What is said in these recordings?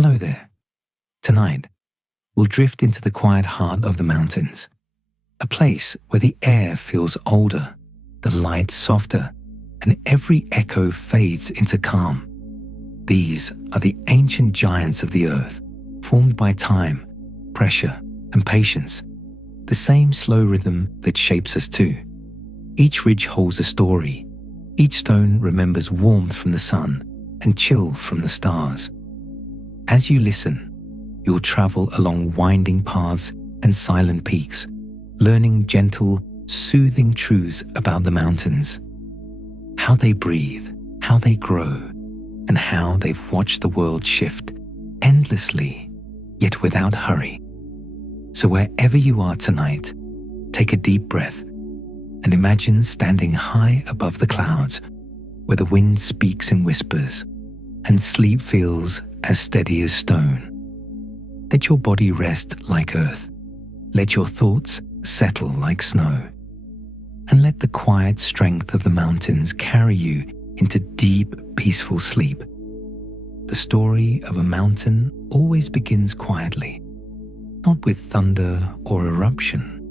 Hello there. Tonight, we'll drift into the quiet heart of the mountains, a place where the air feels older, the light softer, and every echo fades into calm. These are the ancient giants of the earth, formed by time, pressure, and patience, the same slow rhythm that shapes us too. Each ridge holds a story. Each stone remembers warmth from the sun and chill from the stars. As you listen, you'll travel along winding paths and silent peaks, learning gentle, soothing truths about the mountains. How they breathe, how they grow, and how they've watched the world shift endlessly, yet without hurry. So wherever you are tonight, take a deep breath and imagine standing high above the clouds, where the wind speaks in whispers and sleep feels as steady as stone. Let your body rest like earth. Let your thoughts settle like snow. And let the quiet strength of the mountains carry you into deep, peaceful sleep. The story of a mountain always begins quietly, not with thunder or eruption,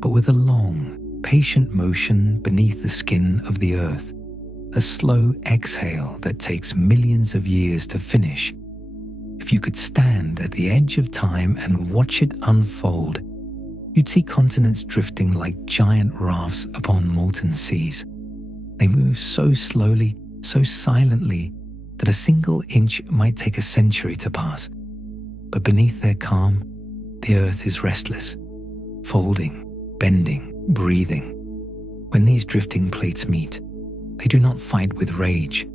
but with a long, patient motion beneath the skin of the earth, a slow exhale that takes millions of years to finish. If you could stand at the edge of time and watch it unfold, you'd see continents drifting like giant rafts upon molten seas. They move so slowly, so silently, that a single inch might take a century to pass. But beneath their calm, the earth is restless, folding, bending, breathing. When these drifting plates meet, they do not fight with rage,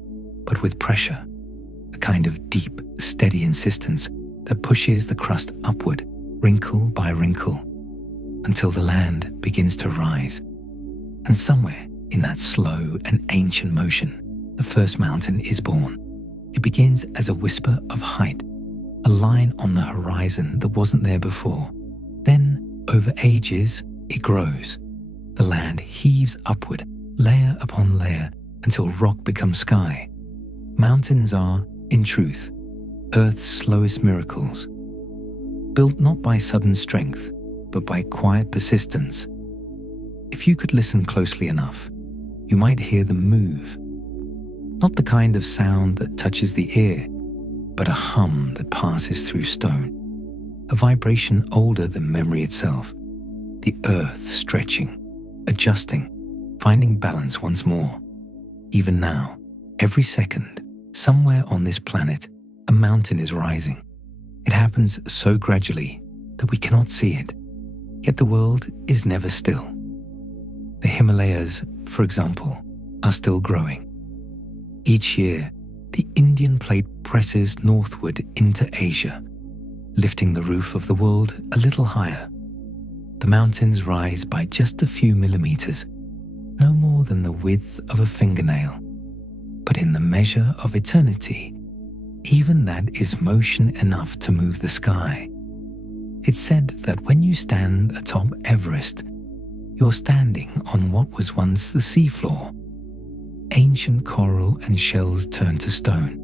but with pressure, a kind of deep, steady insistence that pushes the crust upward, wrinkle by wrinkle, until the land begins to rise. And somewhere in that slow and ancient motion, the first mountain is born. It begins as a whisper of height, a line on the horizon that wasn't there before. Then, over ages, it grows. The land heaves upward, layer upon layer, until rock becomes sky. Mountains are, in truth, Earth's slowest miracles, built not by sudden strength, but by quiet persistence. If you could listen closely enough, you might hear them move. Not the kind of sound that touches the ear, but a hum that passes through stone, a vibration older than memory itself, the earth stretching, adjusting, finding balance once more. Even now, every second, somewhere on this planet, a mountain is rising. It happens so gradually that we cannot see it, yet the world is never still. The Himalayas, for example, are still growing. Each year, the Indian plate presses northward into Asia, lifting the roof of the world a little higher. The mountains rise by just a few millimeters, no more than the width of a fingernail. But in the measure of eternity, even that is motion enough to move the sky. It's said that when you stand atop Everest, you're standing on what was once the seafloor. Ancient coral and shells turned to stone.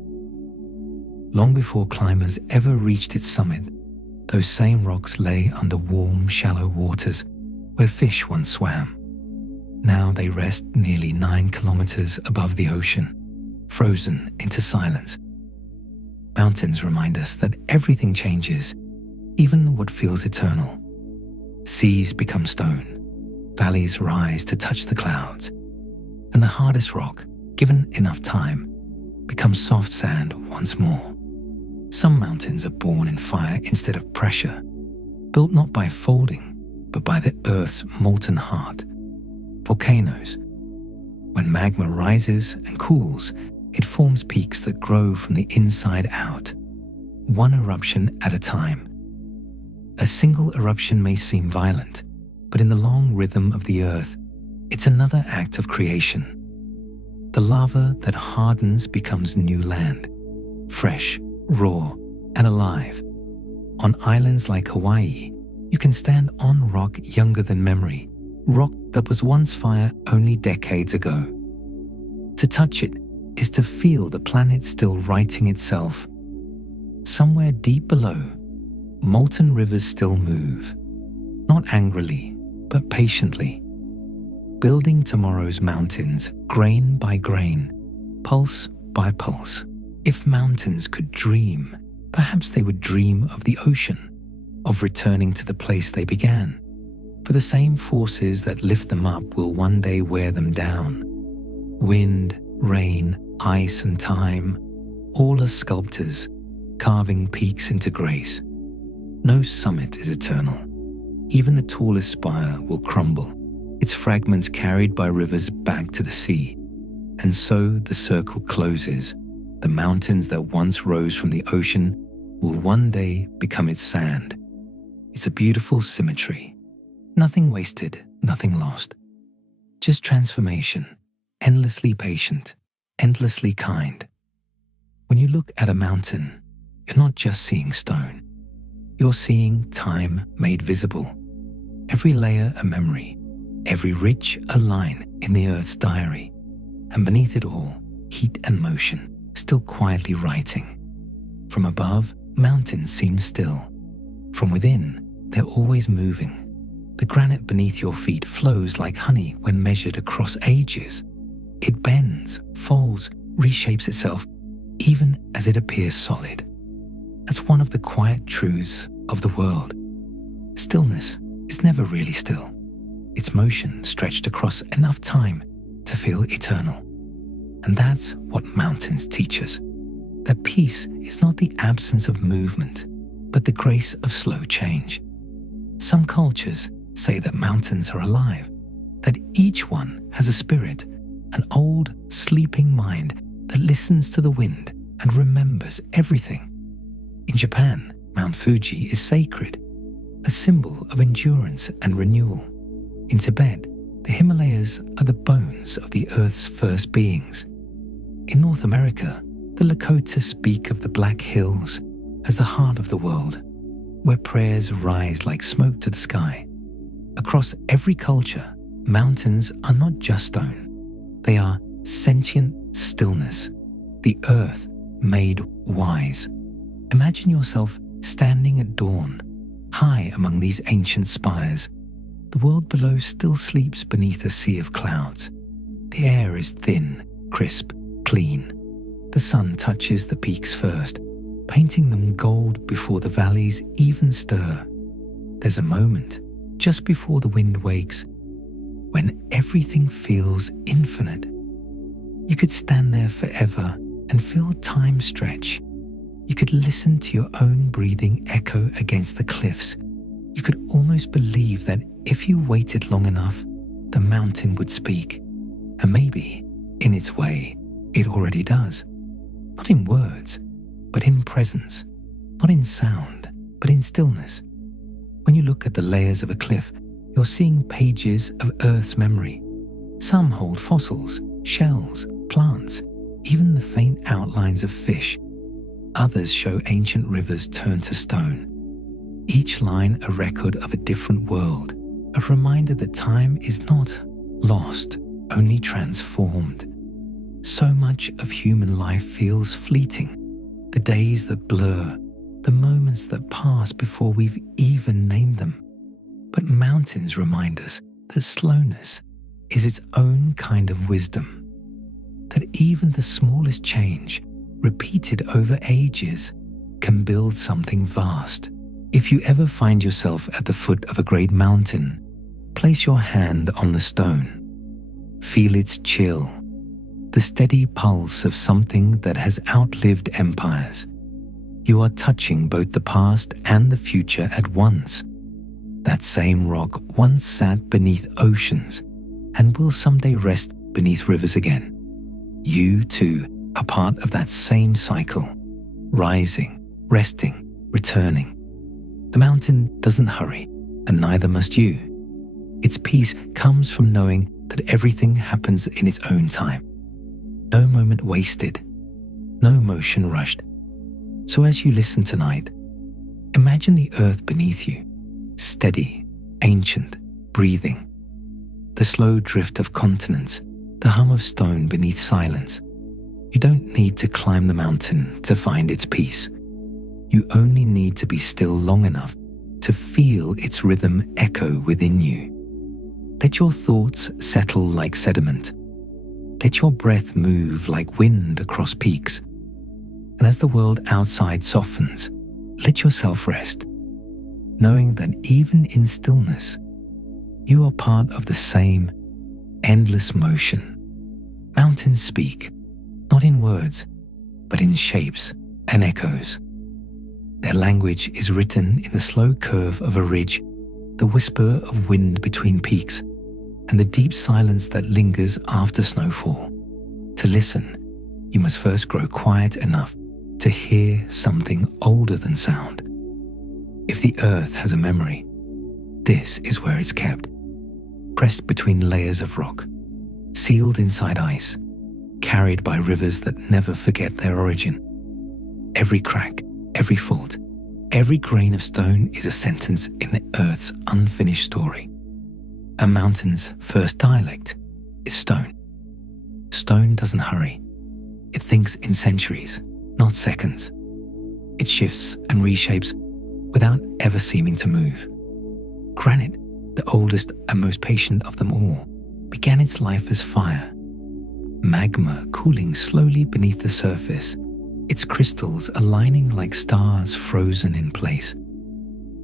Long before climbers ever reached its summit, those same rocks lay under warm, shallow waters where fish once swam. Now they rest nearly 9 kilometers above the ocean, frozen into silence. Mountains remind us that everything changes, even what feels eternal. Seas become stone, valleys rise to touch the clouds, and the hardest rock, given enough time, becomes soft sand once more. Some mountains are born in fire instead of pressure, built not by folding, but by the earth's molten heart. Volcanoes. When magma rises and cools, it forms peaks that grow from the inside out, one eruption at a time. A single eruption may seem violent, but in the long rhythm of the earth, it's another act of creation. The lava that hardens becomes new land, fresh, raw, and alive. On islands like Hawaii, you can stand on rock younger than memory, rock that was once fire only decades ago. To touch it is to feel the planet still righting itself. somewhere deep below, molten rivers still move, not angrily, but patiently, building tomorrow's mountains grain by grain, pulse by pulse. If mountains could dream, perhaps they would dream of the ocean, of returning to the place they began. For the same forces that lift them up will one day wear them down. Wind, rain, ice and time, all are sculptors, carving peaks into grace. No summit is eternal. Even the tallest spire will crumble, its fragments carried by rivers back to the sea. And so the circle closes. The mountains that once rose from the ocean will one day become its sand. It's a beautiful symmetry. Nothing wasted, nothing lost. Just transformation, endlessly patient, endlessly kind. When you look at a mountain, you're not just seeing stone. You're seeing time made visible. Every layer a memory, every ridge a line in the earth's diary. And beneath it all, heat and motion, still quietly writing. From above, mountains seem still. From within, they're always moving. The granite beneath your feet flows like honey when measured across ages. It bends, folds, reshapes itself, even as it appears solid. That's one of the quiet truths of the world. Stillness is never really still. Its motion stretched across enough time to feel eternal. And that's what mountains teach us. That peace is not the absence of movement, but the grace of slow change. Some cultures say that mountains are alive, that each one has a spirit, an old, sleeping mind that listens to the wind and remembers everything. In Japan, Mount Fuji is sacred, a symbol of endurance and renewal. In Tibet, the Himalayas are the bones of the Earth's first beings. In North America, the Lakota speak of the Black Hills as the heart of the world, where prayers rise like smoke to the sky. Across every culture, mountains are not just stone. They are sentient stillness, the earth made wise. Imagine yourself standing at dawn, high among these ancient spires. The world below still sleeps beneath a sea of clouds. The air is thin, crisp, clean. The sun touches the peaks first, painting them gold before the valleys even stir. There's a moment, just before the wind wakes, when everything feels infinite. You could stand there forever and feel time stretch. You could listen to your own breathing echo against the cliffs. You could almost believe that if you waited long enough, the mountain would speak. And maybe, in its way, it already does. Not in words, but in presence. Not in sound, but in stillness. When you look at the layers of a cliff, you're seeing pages of Earth's memory. Some hold fossils, shells, plants, even the faint outlines of fish. Others show ancient rivers turned to stone. Each line a record of a different world, a reminder that time is not lost, only transformed. So much of human life feels fleeting. The days that blur, the moments that pass before we've even named them. But mountains remind us that slowness is its own kind of wisdom. That even the smallest change, repeated over ages, can build something vast. If you ever find yourself at the foot of a great mountain, place your hand on the stone. Feel its chill, the steady pulse of something that has outlived empires. You are touching both the past and the future at once. That same rock once sat beneath oceans and will someday rest beneath rivers again. You, too, are part of that same cycle, rising, resting, returning. The mountain doesn't hurry, and neither must you. Its peace comes from knowing that everything happens in its own time. No moment wasted, no motion rushed. So as you listen tonight, imagine the earth beneath you, steady, ancient, breathing. The slow drift of continents, the hum of stone beneath silence. You don't need to climb the mountain to find its peace. You only need to be still long enough to feel its rhythm echo within you. Let your thoughts settle like sediment. Let your breath move like wind across peaks. And as the world outside softens, let yourself rest, knowing that even in stillness, you are part of the same endless motion. Mountains speak, not in words, but in shapes and echoes. Their language is written in the slow curve of a ridge, the whisper of wind between peaks, and the deep silence that lingers after snowfall. To listen, you must first grow quiet enough to hear something older than sound. If the earth has a memory, this is where it's kept, pressed between layers of rock, sealed inside ice, carried by rivers that never forget their origin. Every crack, every fault, every grain of stone is a sentence in the earth's unfinished story. A mountain's first dialect is stone. Stone doesn't hurry. It thinks in centuries, not seconds. It shifts and reshapes without ever seeming to move. Granite, the oldest and most patient of them all, began its life as fire. Magma cooling slowly beneath the surface, its crystals aligning like stars frozen in place.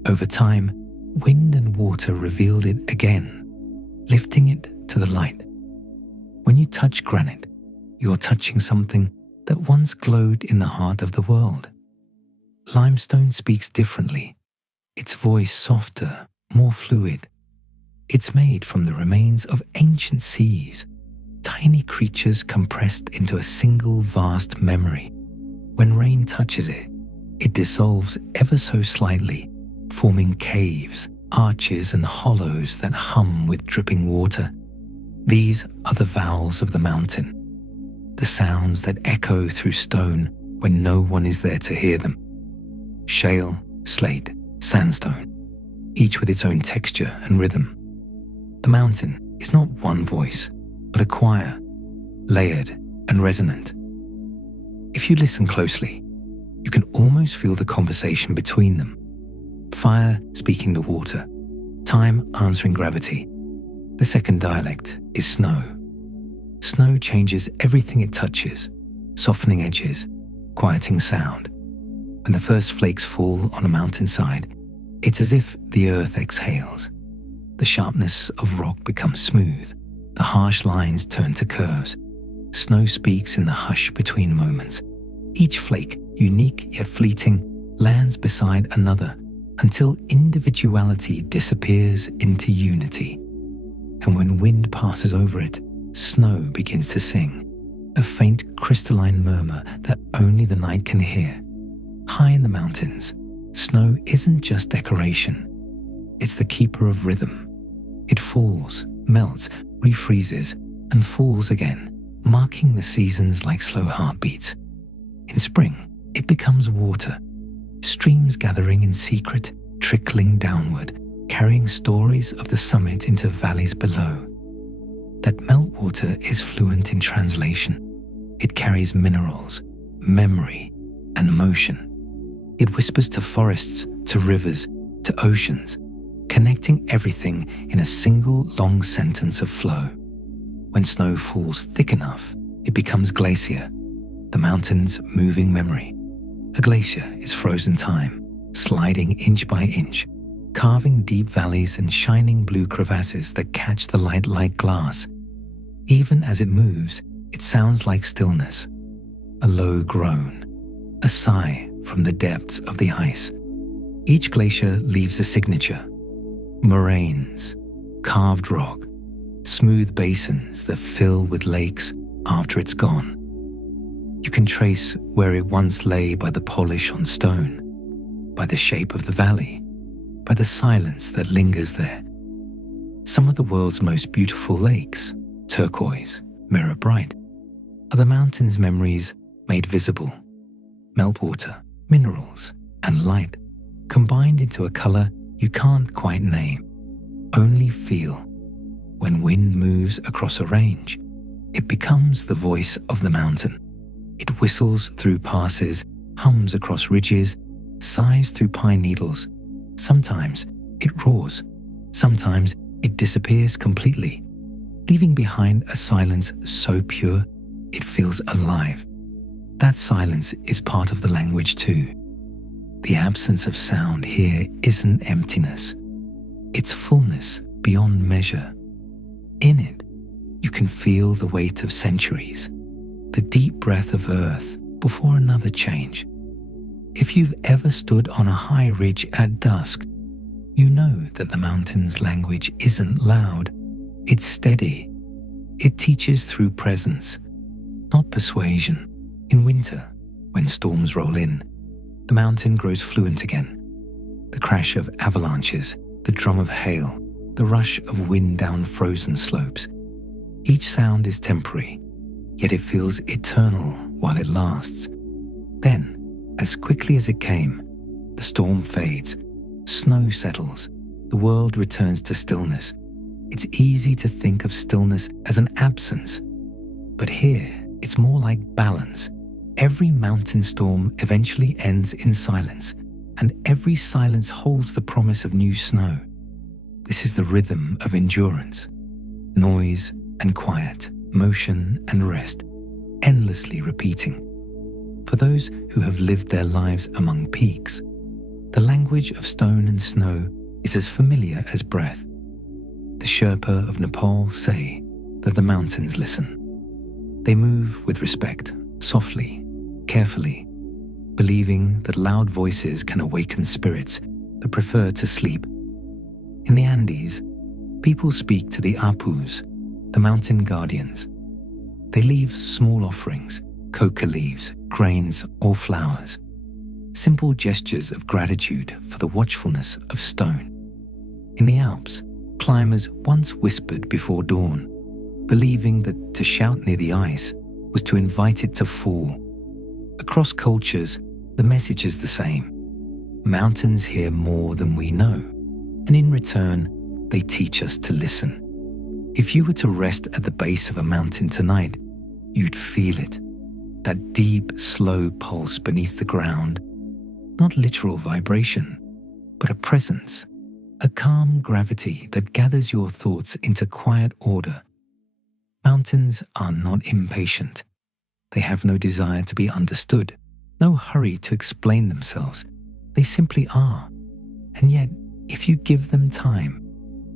Over time, wind and water revealed it again, lifting it to the light. When you touch granite, you're touching something that once glowed in the heart of the world. Limestone speaks differently, its voice softer, more fluid. It's made from the remains of ancient seas, tiny creatures compressed into a single vast memory. When rain touches it, it dissolves ever so slightly, forming caves, arches, and hollows that hum with dripping water. These are the vowels of the mountain, the sounds that echo through stone when no one is there to hear them. Shale, slate, sandstone, each with its own texture and rhythm. The mountain is not one voice, but a choir, layered and resonant. If you listen closely, you can almost feel the conversation between them. Fire speaking to water, time answering gravity. The second dialect is snow. Snow changes everything it touches, softening edges, quieting sound. When the first flakes fall on a mountainside, it's as if the earth exhales. The sharpness of rock becomes smooth, the harsh lines turn to curves. Snow speaks in the hush between moments. Each flake, unique yet fleeting, lands beside another until individuality disappears into unity. And when wind passes over it, snow begins to sing, a faint crystalline murmur that only the night can hear. High in the mountains, snow isn't just decoration. It's the keeper of rhythm. It falls, melts, refreezes, and falls again, marking the seasons like slow heartbeats. In spring, it becomes water, streams gathering in secret, trickling downward, carrying stories of the summit into valleys below. That meltwater is fluent in translation. It carries minerals, memory, and motion. It whispers to forests, to rivers, to oceans, connecting everything in a single long sentence of flow. When snow falls thick enough, it becomes glacier, the mountain's moving memory. A glacier is frozen time, sliding inch by inch, carving deep valleys and shining blue crevasses that catch the light like glass. Even as it moves, it sounds like stillness, a low groan, a sigh from the depths of the ice. Each glacier leaves a signature: moraines, carved rock, smooth basins that fill with lakes after it's gone. You can trace where it once lay by the polish on stone, by the shape of the valley, by the silence that lingers there. Some of the world's most beautiful lakes, turquoise, mirror bright, are the mountain's memories made visible. Meltwater, minerals, and light combined into a color you can't quite name, only feel. When wind moves across a range, it becomes the voice of the mountain. It whistles through passes, hums across ridges, sighs through pine needles. Sometimes it roars. Sometimes it disappears completely, leaving behind a silence so pure it feels alive. That silence is part of the language too. The absence of sound here isn't emptiness. It's fullness beyond measure. In it, you can feel the weight of centuries, the deep breath of earth before another change. If you've ever stood on a high ridge at dusk, you know that the mountain's language isn't loud. It's steady. It teaches through presence, not persuasion. In winter, when storms roll in, the mountain grows fluent again. The crash of avalanches, the drum of hail, the rush of wind down frozen slopes. Each sound is temporary, yet it feels eternal while it lasts. Then, as quickly as it came, the storm fades, snow settles, the world returns to stillness. It's easy to think of stillness as an absence, but here it's more like balance. Every mountain storm eventually ends in silence, and every silence holds the promise of new snow. This is the rhythm of endurance. Noise and quiet, motion and rest, endlessly repeating. For those who have lived their lives among peaks, the language of stone and snow is as familiar as breath. The Sherpa of Nepal say that the mountains listen. They move with respect, softly, carefully, believing that loud voices can awaken spirits that prefer to sleep. In the Andes, people speak to the Apus, the mountain guardians. They leave small offerings, coca leaves, grains, or flowers, simple gestures of gratitude for the watchfulness of stone. In the Alps, climbers once whispered before dawn, believing that to shout near the ice was to invite it to fall. Across cultures, the message is the same. Mountains hear more than we know, and in return, they teach us to listen. If you were to rest at the base of a mountain tonight, you'd feel it, that deep, slow pulse beneath the ground. Not literal vibration, but a presence, a calm gravity that gathers your thoughts into quiet order. Mountains are not impatient. They have no desire to be understood, no hurry to explain themselves. They simply are. And yet, if you give them time,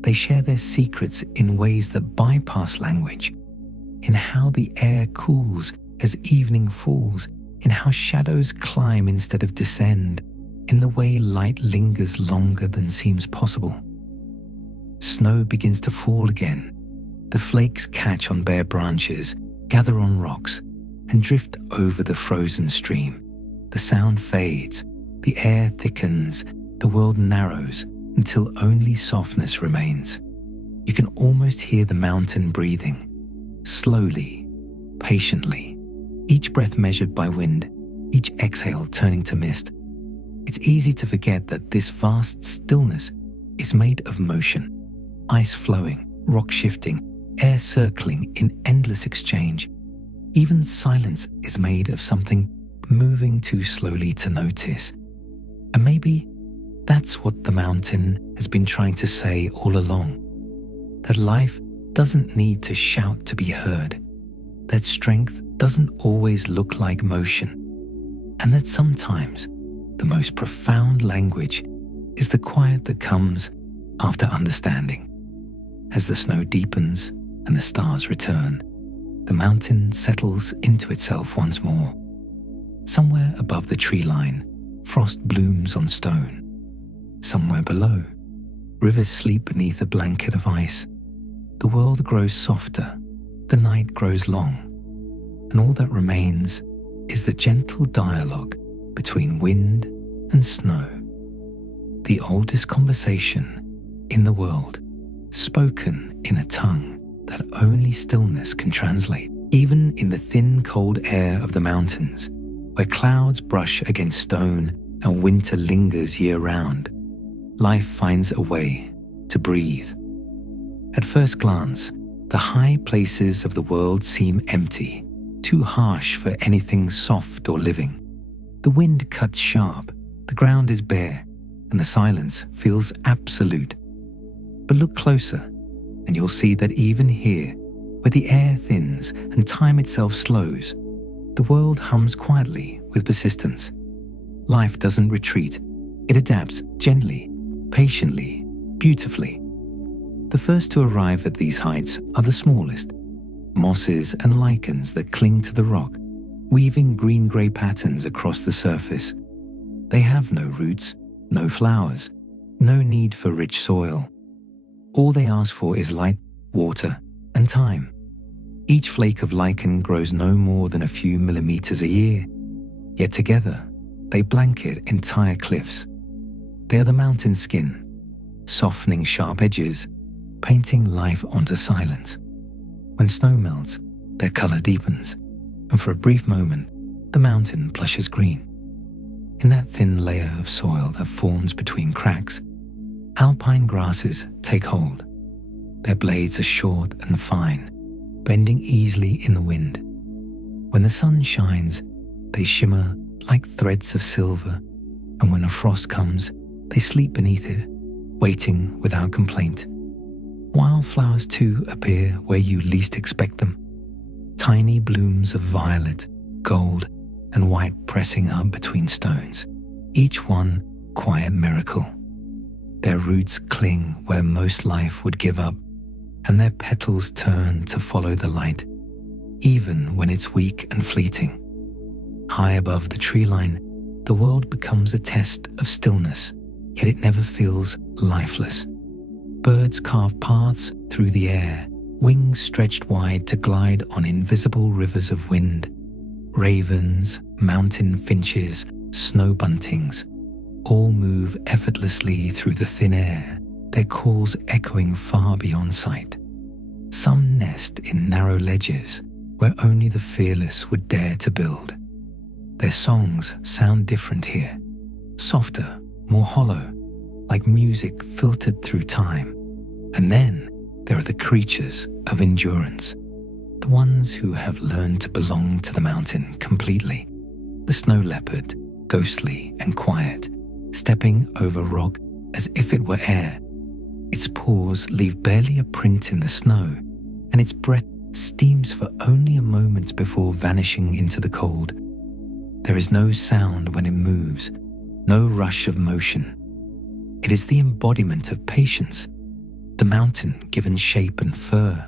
they share their secrets in ways that bypass language, in how the air cools as evening falls, in how shadows climb instead of descend, in the way light lingers longer than seems possible. Snow begins to fall again. The flakes catch on bare branches, gather on rocks, and drift over the frozen stream. The sound fades, the air thickens, the world narrows until only softness remains. You can almost hear the mountain breathing, slowly, patiently, each breath measured by wind, each exhale turning to mist. It's easy to forget that this vast stillness is made of motion, ice flowing, rock shifting, air circling in endless exchange. Even silence is made of something moving too slowly to notice. And maybe that's what the mountain has been trying to say all along. That life doesn't need to shout to be heard. That strength doesn't always look like motion. And that sometimes the most profound language is the quiet that comes after understanding. As the snow deepens and the stars return, the mountain settles into itself once more. Somewhere above the tree line, frost blooms on stone. Somewhere below, rivers sleep beneath a blanket of ice. The world grows softer, the night grows long, and all that remains is the gentle dialogue between wind and snow. The oldest conversation in the world, spoken in a tongue that only stillness can translate. Even in the thin, cold air of the mountains, where clouds brush against stone and winter lingers year-round, life finds a way to breathe. At first glance, the high places of the world seem empty, too harsh for anything soft or living. The wind cuts sharp, The ground is bare, and the silence feels absolute. But look closer, and you'll see that even here, where the air thins and time itself slows, the world hums quietly with persistence. Life doesn't retreat. It adapts gently, patiently, beautifully. The first to arrive at these heights are the smallest, mosses and lichens that cling to the rock, weaving green-grey patterns across the surface. They have no roots, no flowers, no need for rich soil. All they ask for is light, water, and time. Each flake of lichen grows no more than a few millimeters a year, yet together they blanket entire cliffs. They are the mountain skin, softening sharp edges, painting life onto silence. When snow melts, their color deepens, and for a brief moment, the mountain blushes green. In that thin layer of soil that forms between cracks, alpine grasses take hold. Their blades are short and fine, bending easily in the wind. When the sun shines, they shimmer like threads of silver, and when a frost comes, they sleep beneath it, waiting without complaint. Wildflowers too appear where you least expect them. Tiny blooms of violet, gold, and white pressing up between stones, each one quiet miracle. Their roots cling where most life would give up, and their petals turn to follow the light, even when it's weak and fleeting. High above the tree line, the world becomes a test of stillness, yet it never feels lifeless. Birds carve paths through the air, wings stretched wide to glide on invisible rivers of wind. Ravens, mountain finches, snow buntings, all move effortlessly through the thin air, their calls echoing far beyond sight. Some nest in narrow ledges where only the fearless would dare to build. Their songs sound different here, softer, more hollow, like music filtered through time. And then there are the creatures of endurance, the ones who have learned to belong to the mountain completely. The snow leopard, ghostly and quiet, stepping over rock as if it were air. Its paws leave barely a print in the snow, and its breath steams for only a moment before vanishing into the cold. There is no sound when it moves, no rush of motion. It is the embodiment of patience, the mountain given shape and fur.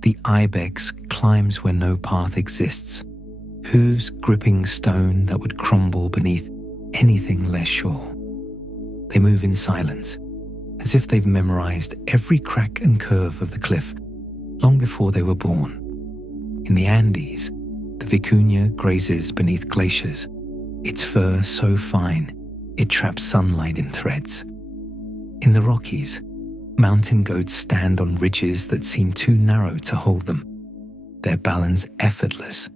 The ibex climbs where no path exists, hooves gripping stone that would crumble beneath anything less sure. They move in silence, as if they've memorized every crack and curve of the cliff long before they were born. In the Andes, the vicuña grazes beneath glaciers, its fur so fine it traps sunlight in threads. In the Rockies, mountain goats stand on ridges that seem too narrow to hold them, their balance effortless,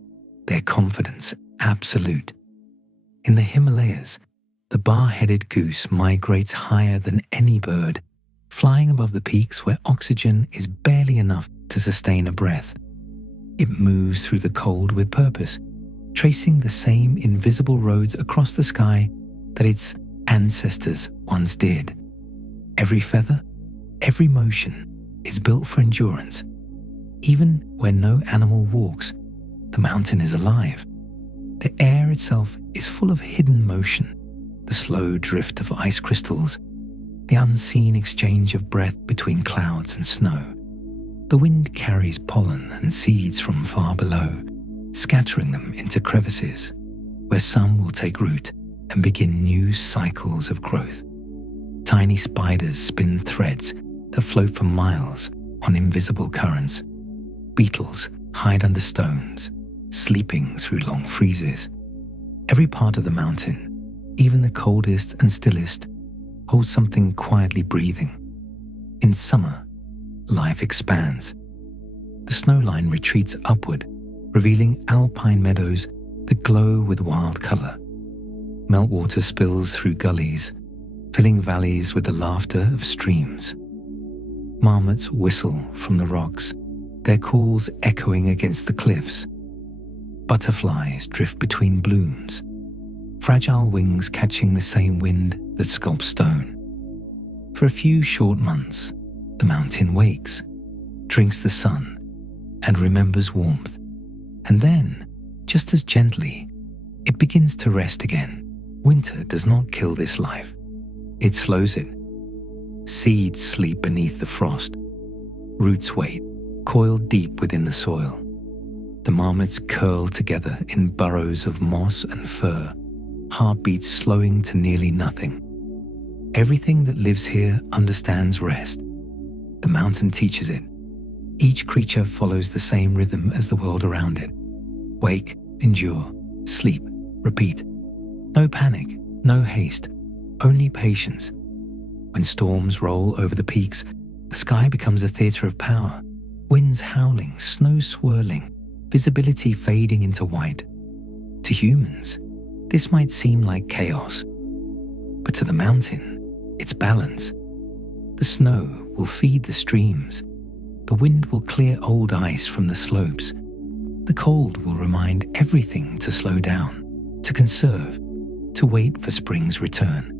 their confidence absolute. In the Himalayas, the bar-headed goose migrates higher than any bird, flying above the peaks where oxygen is barely enough to sustain a breath. It moves through the cold with purpose, tracing the same invisible roads across the sky that its ancestors once did. Every feather, every motion is built for endurance. Even where no animal walks, the mountain is alive. The air itself is full of hidden motion, the slow drift of ice crystals, the unseen exchange of breath between clouds and snow. The wind carries pollen and seeds from far below, scattering them into crevices, where some will take root and begin new cycles of growth. Tiny spiders spin threads that float for miles on invisible currents. Beetles hide under stones, sleeping through long freezes. Every part of the mountain, even the coldest and stillest, holds something quietly breathing. In summer, life expands. The snow line retreats upward, revealing alpine meadows that glow with wild color. Meltwater spills through gullies, filling valleys with the laughter of streams. Marmots whistle from the rocks, their calls echoing against the cliffs. Butterflies drift between blooms, fragile wings catching the same wind that sculpts stone. For a few short months, the mountain wakes, drinks the sun, and remembers warmth. And then, just as gently, it begins to rest again. Winter does not kill this life. It slows it. Seeds sleep beneath the frost. Roots wait, coiled deep within the soil. The marmots curl together in burrows of moss and fur, heartbeats slowing to nearly nothing. Everything that lives here understands rest. The mountain teaches it. Each creature follows the same rhythm as the world around it. Wake, endure, sleep, repeat. No panic, no haste, only patience. When storms roll over the peaks, the sky becomes a theater of power. Winds howling, snow swirling, visibility fading into white. To humans, this might seem like chaos, but to the mountain, it's balance. The snow will feed the streams. The wind will clear old ice from the slopes. The cold will remind everything to slow down, to conserve, to wait for spring's return.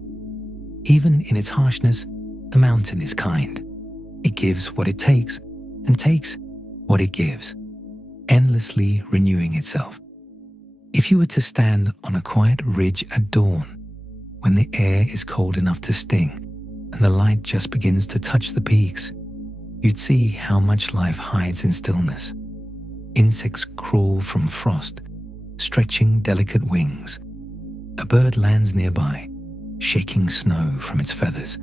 Even in its harshness, the mountain is kind. It gives what it takes and takes what it gives, endlessly renewing itself. If you were to stand on a quiet ridge at dawn, when the air is cold enough to sting and the light just begins to touch the peaks, you'd see how much life hides in stillness. Insects crawl from frost, stretching delicate wings. A bird lands nearby, shaking snow from its feathers.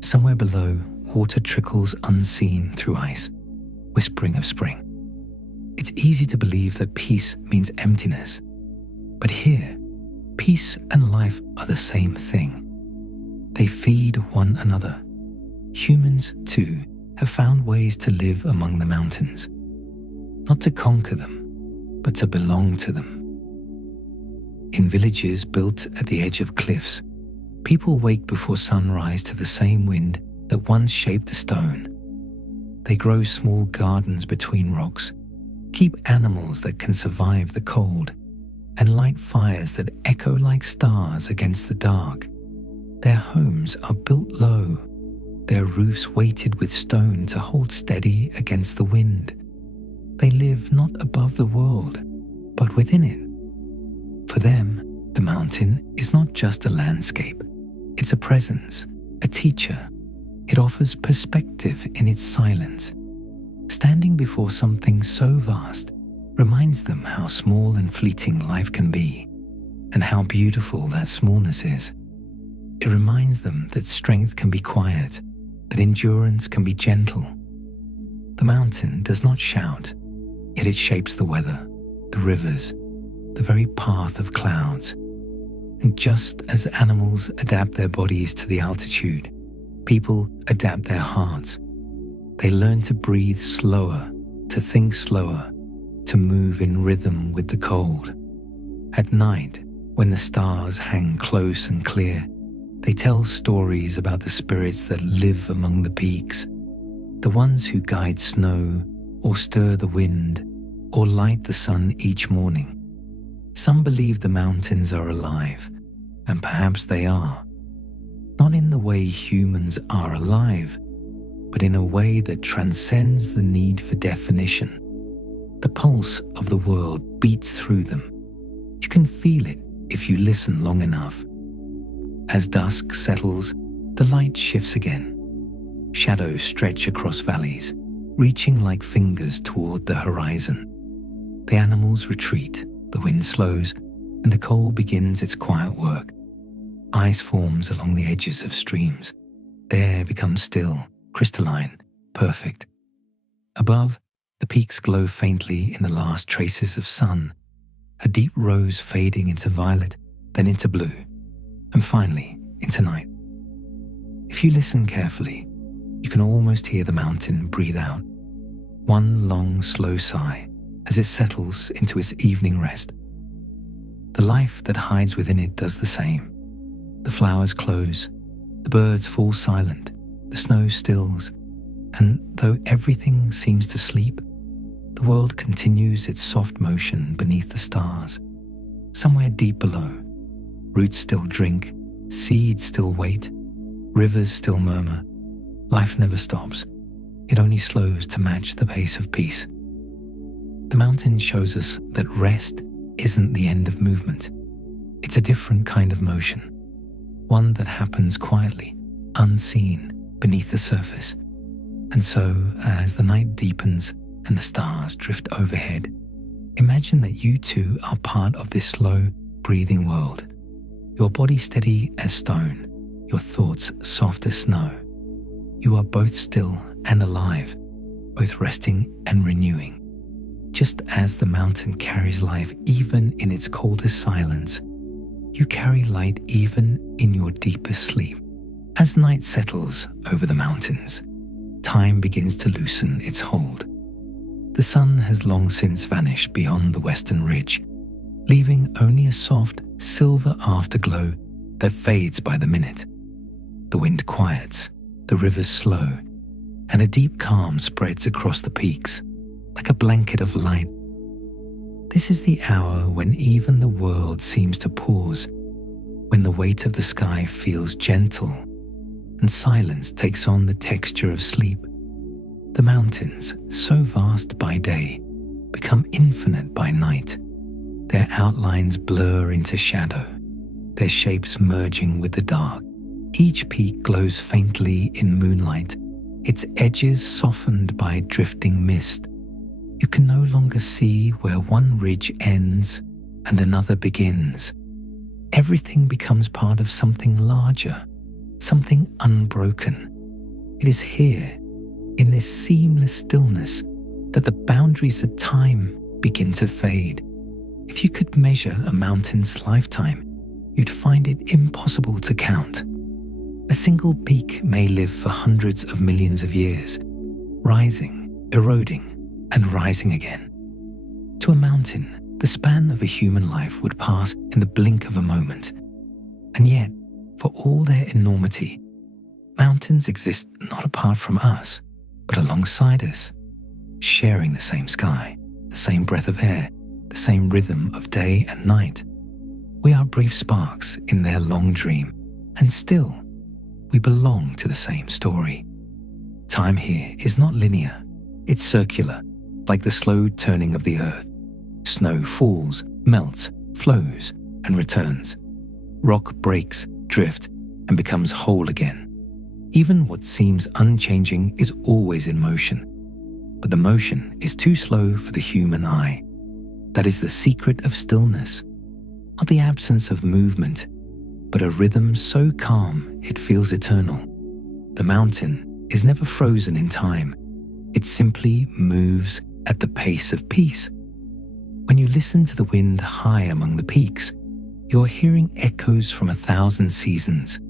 Somewhere below, water trickles unseen through ice, whispering of spring. It's easy to believe that peace means emptiness, but here, peace and life are the same thing. They feed one another. Humans, too, have found ways to live among the mountains, not to conquer them, but to belong to them. In villages built at the edge of cliffs, people wake before sunrise to the same wind that once shaped the stone. They grow small gardens between rocks, keep animals that can survive the cold, and light fires that echo like stars against the dark. Their homes are built low, their roofs weighted with stone to hold steady against the wind. They live not above the world, but within it. For them, the mountain is not just a landscape. It's a presence, a teacher. It offers perspective in its silence. Standing before something so vast reminds them how small and fleeting life can be, and how beautiful that smallness is. It reminds them that strength can be quiet, that endurance can be gentle. The mountain does not shout, yet it shapes the weather, the rivers, the very path of clouds. And just as animals adapt their bodies to the altitude, people adapt their hearts. They learn to breathe slower, to think slower, to move in rhythm with the cold. At night, when the stars hang close and clear, they tell stories about the spirits that live among the peaks, the ones who guide snow, or stir the wind, or light the sun each morning. Some believe the mountains are alive, and perhaps they are. Not in the way humans are alive, but in a way that transcends the need for definition. The pulse of the world beats through them. You can feel it if you listen long enough. As dusk settles, the light shifts again. Shadows stretch across valleys, reaching like fingers toward the horizon. The animals retreat, the wind slows, and the cold begins its quiet work. Ice forms along the edges of streams. The air becomes still, crystalline, perfect. Above, the peaks glow faintly in the last traces of sun, a deep rose fading into violet, then into blue, and finally into night. If you listen carefully, you can almost hear the mountain breathe out, one long, slow sigh as it settles into its evening rest. The life that hides within it does the same. The flowers close, the birds fall silent, the snow stills, and though everything seems to sleep, the world continues its soft motion beneath the stars. Somewhere deep below, Roots still drink, seeds still wait, rivers still murmur. Life never stops. It only slows to match the pace of peace. The mountain shows us that rest isn't the end of movement. It's a different kind of motion, one that happens quietly, unseen, beneath the surface. And so, as the night deepens and the stars drift overhead, imagine that you too are part of this slow, breathing world. Your body steady as stone, your thoughts soft as snow. You are both still and alive, both resting and renewing. Just as the mountain carries life even in its coldest silence, you carry light even in your deepest sleep. As night settles over the mountains, time begins to loosen its hold. The sun has long since vanished beyond the western ridge, leaving only a soft, silver afterglow that fades by the minute. The wind quiets, the rivers slow, and a deep calm spreads across the peaks, like a blanket of light. This is the hour when even the world seems to pause, when the weight of the sky feels gentle and silence takes on the texture of sleep. The mountains, so vast by day, become infinite by night. Their outlines blur into shadow, their shapes merging with the dark. Each peak glows faintly in moonlight, its edges softened by drifting mist. You can no longer see where one ridge ends and another begins. Everything becomes part of something larger, something unbroken. It is here, in this seamless stillness, that the boundaries of time begin to fade. If you could measure a mountain's lifetime, you'd find it impossible to count. A single peak may live for hundreds of millions of years, rising, eroding, and rising again. To a mountain, the span of a human life would pass in the blink of a moment. And yet, for all their enormity, mountains exist not apart from us, but alongside us, sharing the same sky, the same breath of air, the same rhythm of day and night. We are brief sparks in their long dream, and still, we belong to the same story. Time here is not linear, it's circular, like the slow turning of the earth. Snow falls, melts, flows, and returns. Rock breaks, drifts, and becomes whole again. Even what seems unchanging is always in motion. But the motion is too slow for the human eye. That is the secret of stillness. Not the absence of movement, but a rhythm so calm it feels eternal. The mountain is never frozen in time. It simply moves at the pace of peace. When you listen to the wind high among the peaks, you're hearing echoes from 1,000 seasons.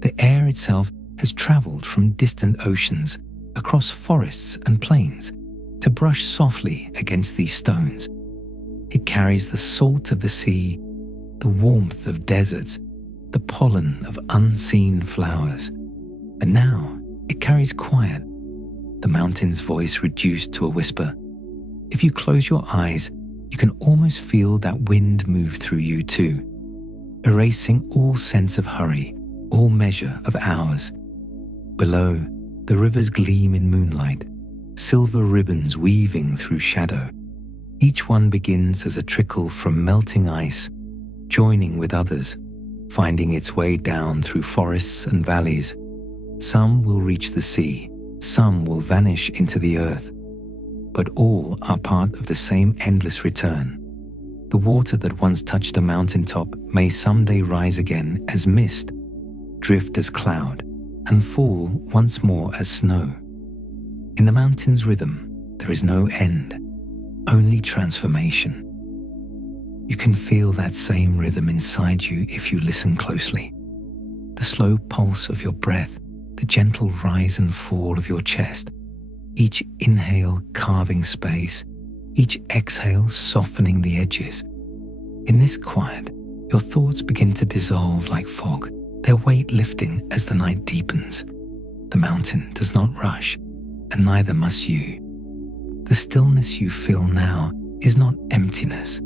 The air itself has traveled from distant oceans across forests and plains to brush softly against these stones. It carries the salt of the sea, the warmth of deserts, the pollen of unseen flowers. And now it carries quiet, the mountain's voice reduced to a whisper. If you close your eyes, you can almost feel that wind move through you too, erasing all sense of hurry, all measure of hours. Below, the rivers gleam in moonlight, silver ribbons weaving through shadow. Each one begins as a trickle from melting ice, joining with others, finding its way down through forests and valleys. Some will reach the sea, some will vanish into the earth, but all are part of the same endless return. The water that once touched a mountaintop may someday rise again as mist, drift as cloud, and fall once more as snow. In the mountain's rhythm, there is no end, only transformation. You can feel that same rhythm inside you if you listen closely. The slow pulse of your breath, the gentle rise and fall of your chest, each inhale carving space, each exhale softening the edges. In this quiet, your thoughts begin to dissolve like fog, their weight lifting as the night deepens. The mountain does not rush, and neither must you. The stillness you feel now is not emptiness.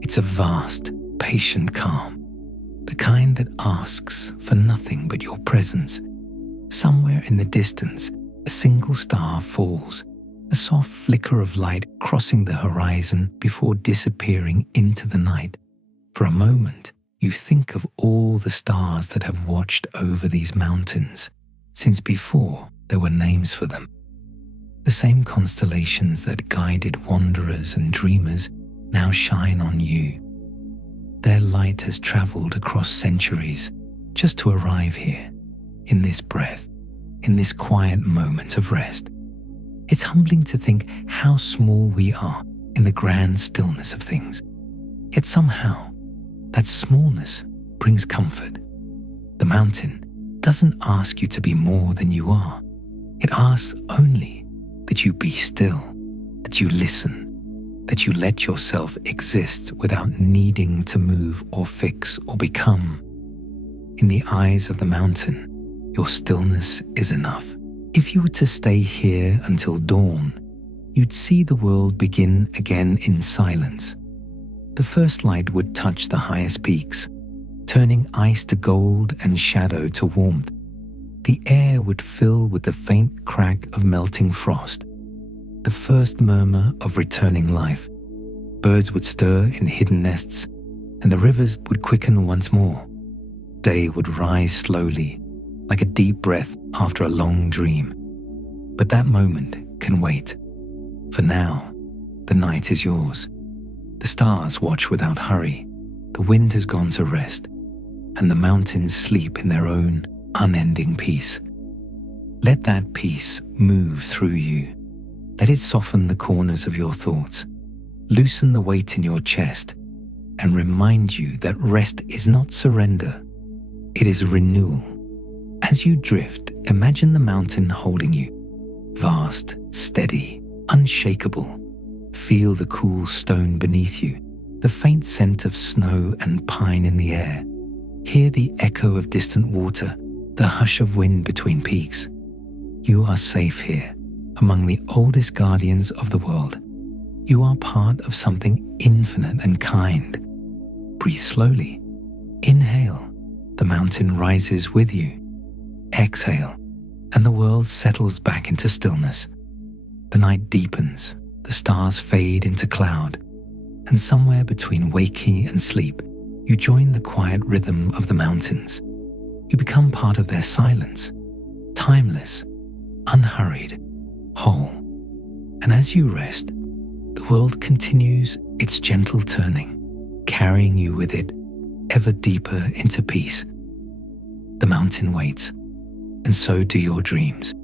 It's a vast, patient calm. the kind that asks for nothing but your presence. Somewhere in the distance, a single star falls, a soft flicker of light crossing the horizon before disappearing into the night. For a moment, you think of all the stars that have watched over these mountains since before there were names for them. The same constellations that guided wanderers and dreamers now shine on you. Their light has traveled across centuries just to arrive here, in this breath, in this quiet moment of rest. It's humbling to think how small we are in the grand stillness of things. Yet somehow, that smallness brings comfort. The mountain doesn't ask you to be more than you are. It asks only that you be still, that you listen, that you let yourself exist without needing to move or fix or become. In the eyes of the mountain, your stillness is enough. If you were to stay here until dawn, you'd see the world begin again in silence. The first light would touch the highest peaks, turning ice to gold and shadow to warmth. The air would fill with the faint crack of melting frost, the first murmur of returning life. Birds would stir in hidden nests, and the rivers would quicken once more. Day would rise slowly, like a deep breath after a long dream. But that moment can wait. For now, the night is yours. The stars watch without hurry. The wind has gone to rest, and the mountains sleep in their own unending peace. Let that peace move through you. Let it soften the corners of your thoughts, loosen the weight in your chest, and remind you that rest is not surrender. It is renewal. As you drift, imagine the mountain holding you, vast, steady, unshakable. Feel the cool stone beneath you, the faint scent of snow and pine in the air. Hear the echo of distant water, the hush of wind between peaks. You are safe here, among the oldest guardians of the world. You are part of something infinite and kind. Breathe slowly. Inhale. The mountain rises with you. Exhale, and the world settles back into stillness. The night deepens, the stars fade into cloud, and somewhere between waking and sleep, you join the quiet rhythm of the mountains. You become part of their silence, timeless, unhurried, whole. And as you rest, the world continues its gentle turning, carrying you with it ever deeper into peace. The mountain waits, and so do your dreams.